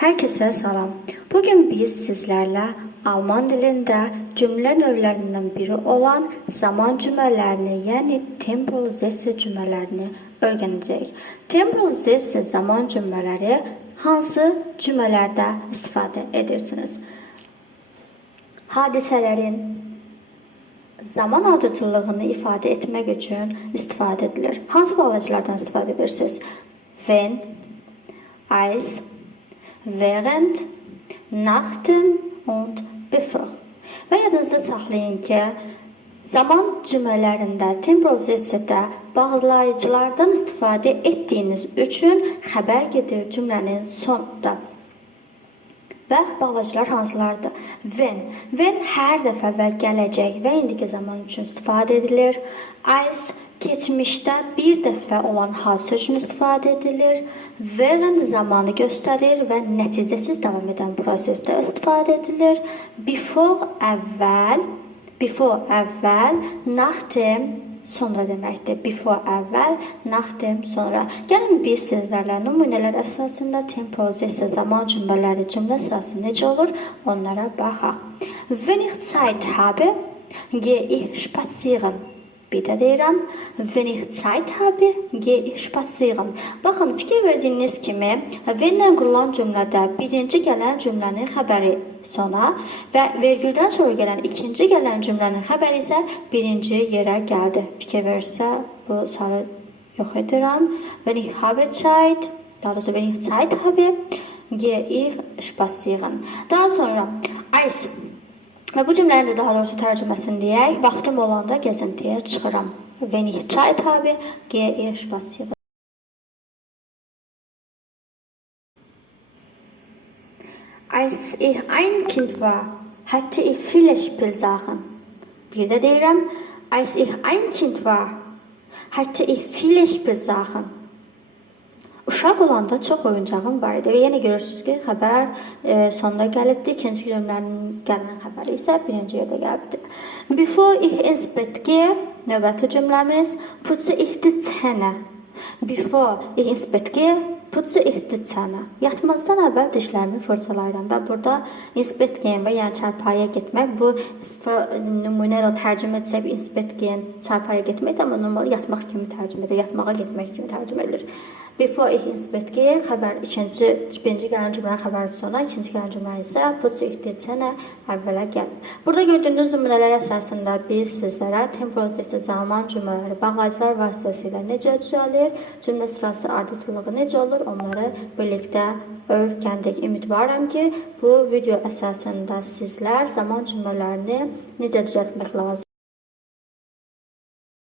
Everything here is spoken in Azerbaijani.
Herkese salam. Bugün biz sizlerle Alman dilinde cümle növlerinden biri olan zaman cümlelerini yani temporalizasyon cümlelerini öğreneceğiz. Temporalizasyon zaman cümleleri hansı cümlelerde istifade edirsiniz? Hadiselerin zaman ardıcıllığını ifade etmek için istifade edilir. Hansı bağlacılardan istifade edirsiniz? Wenn, als, während, nach dem und bevor. Və yadınızda saxlayın ki, zaman cümlələrində, temporizasiyada bağlayıcılardan istifadə etdiyiniz üçün xəbər gedir cümlənin sonunda. Və bağlacılar hansılardır? When hər dəfə və gələcək və indiki zaman üçün istifadə edilir. Als keçmişdə bir dəfə olan hadisə üçün istifadə edilir. Während zamanı göstərir və nəticəsiz davam edən prosesdə istifadə edilir. Before əvvəl, nach dem sonra deməkdir. Before əvvəl, nach dem sonra. Gəlin biz sizlərlə nümunələr əsasında temporizasiya zaman cümlələri cümlə sırası necə olur? Onlara baxaq. Wenn ich Zeit habe, gehe ich spazieren. Bir də deyirəm, wenn ich Zeit habe, gehe ich spazieren. Baxın, fikir verdiyiniz kimi, when-lə qurulan cümlədə birinci gələn cümlənin xəbəri sona və vergüldən sonra gələn ikinci gələn cümlənin xəbəri isə birinci yerə gəldi. Fikir verirsə, bu sarı yox edirəm. Wenn ich habe Zeit, daha doğrusu wenn ich Zeit habe, gehe ich spazieren. Daha sonra, als. Və bu cümlənin də daha doğrusu tərcüməsini deyək, vaxtım olanda gəzintiyə çıxıram. Wenn ich Zeit habe, gehe ich spazieren. Als ich ein Kind war, hatte ich viele Spielsachen. Bir də deyirəm, als ich ein Kind war, hatte ich viele Spielsachen. Uşaq olanda çox oyuncağım var idi. Və yenə görürsünüz ki, xəbər sonunda gəlibdir. İkinci cümlənin gələn xəbəri isə birinci yerdə gəlibdir. Bevor ich ins Bett gehe, növbəti cümləmiz, putze ich die Zähne. Bevor ich ins Bett gehe, putze ich die Zähne. Yatmazdan əvvəl dişlərimi fırçalayıram və burada ins Bett gehe və yəni çarpayıya getmək, bu nümunə ilə tərcümə etsək ins Bett gehe çarpayıya getmək, amma normal yatmaq kimi tərcümə edilir, yatmağa getmək kimi tərcümə edilir. Before ich ins Bett gehe, xəbər birinci gələn cümlənin xəbəri sonra, ikinci gələn cümlənin isə putze ich die Zähne əvvələ gəlir. Burada gördüyünüz nümunələr əsasında biz sizlərə temporizasiya zaman cümlələri bağlayıcılar vasitəsilə necə düzəlir, cümlə sırası ardıcıllığı necə olur, onları birlikdə öyrəndik. Ümidvaram ki, bu video əsasında sizlər zaman cümlələrini necə düzəltmək lazım